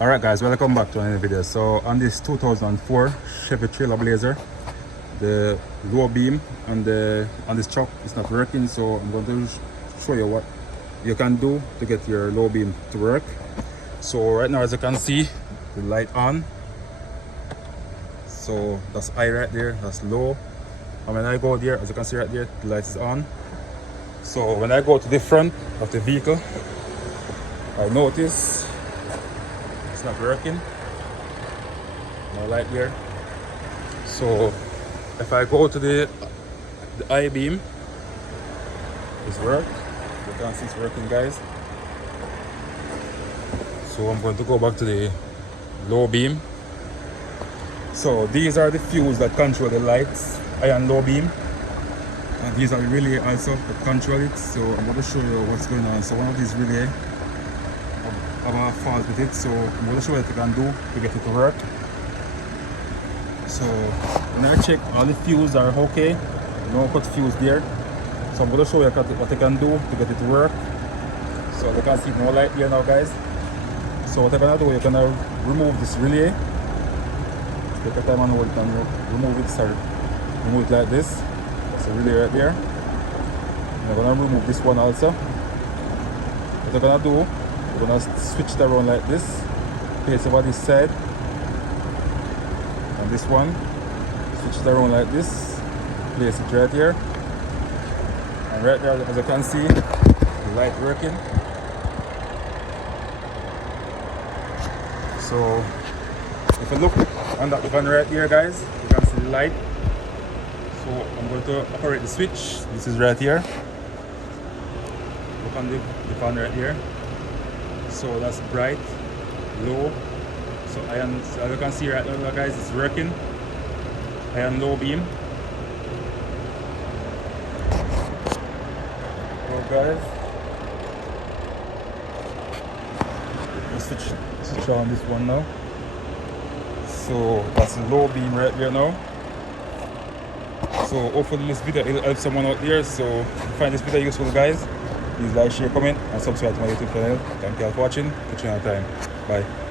Alright guys, welcome back to another video. So on this 2004 Chevy Trailblazer, the low beam on this truck is not working, so I'm going to show you what you can do to get your low beam to work. So right now, as you can see, the light on, so that's high right there, that's low, and when I go there, as you can see right there, the light is on. So when I go to the front of the vehicle, I notice it's not working, no light there. So if I go to the I beam, it's work. You can see it's working, guys. So I'm going to go back to the low beam. So these are the fuels that control the lights, high and low beam, and these are really also that control it. So I'm going to show you what's going on. So one of these relay have a fault with it, so I'm going to show you what you can do to get it to work. So when I check, all the fuels are okay, no cut fuse there. So I'm going to show you what you can do to get it to work. So you can see no light here now, guys. So what you're going to do, you're going to remove this relay. Take your time and hold it and remove it, sorry. Remove it like this. That's a relay right there. And you're going to remove this one also. What you're going to do, you're going to switch it around like this. Place over this side. And this one, switch it around like this. Place it right here. And right there, as you can see, the light working. So if you look on that button right here, guys, you can see the light. So I'm going to operate the switch. This is right here. Look on the button right here. So that's bright, low. So so as you can see right now, guys, it's working. High and low beam. So guys, let's switch on this one now. So that's a low beam right there now. So hopefully this video will help someone out there. So if you find this video useful, guys, please like, share, comment and subscribe to my YouTube channel. Thank you all for watching. Catch you another time. Bye.